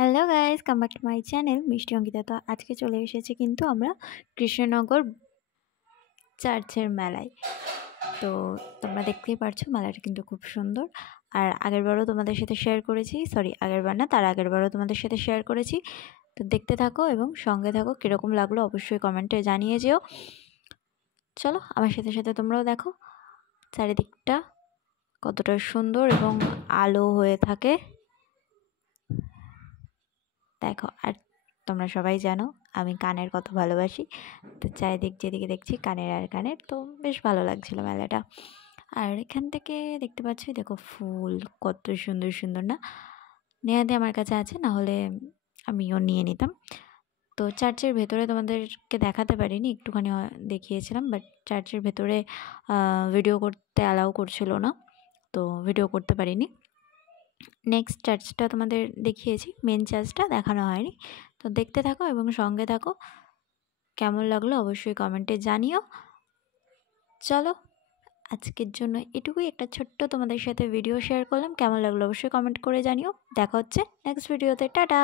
Hello guys, come back to my channel Mishti Ankita. তো আজকে চলে এসেছি কিন্তু আমরা কৃষ্ণনগর চার্চের মেলায়। তো তোমরা দেখতেই পারছো মেলাটা কিন্তু খুব সুন্দর। আর আগেরবারও তোমাদের সাথে শেয়ার করেছি, আগেরবার না তার আগেরবারও তোমাদের সাথে শেয়ার করেছি। তো দেখতে থাকো এবং সঙ্গে থাকো, কীরকম লাগলো অবশ্যই কমেন্টে জানিয়ে যেও। চলো আমার সাথে সাথে তোমরাও দেখো চারিদিকটা কতটা সুন্দর এবং আলো হয়ে থাকে। দেখো, আর তোমরা সবাই জানো আমি কানের কত ভালোবাসি। তো চারিদিক যেদিকে দেখছি কানের আর কানের, তো বেশ ভালো লাগছিলো মেলাটা। আর এখান থেকে দেখতে পাচ্ছি, দেখো ফুল কত সুন্দর সুন্দর না, নেহাতি আমার কাছে আছে, না হলে আমিও নিয়ে নিতাম। তো চার্চের ভেতরে তোমাদেরকে দেখাতে পারিনি, একটুখানি দেখিয়েছিলাম, বাট চার্চের ভেতরে ভিডিও করতে অ্যালাউ করছিল না, তো ভিডিও করতে পারিনি। নেক্সট চার্চটা তোমাদের দেখিয়েছি, মেন চার্চটা দেখানো হয়নি। তো দেখতে থাকো এবং সঙ্গে থাকো, কেমন লাগলো অবশ্যই কমেন্টে জানিও। চলো আজকের জন্য এটুকুই, একটা ছোট্ট তোমাদের সাথে ভিডিও শেয়ার করলাম। কেমন লাগলো অবশ্যই কমেন্ট করে জানিও। দেখা হচ্ছে নেক্সট ভিডিওতে। টাটা।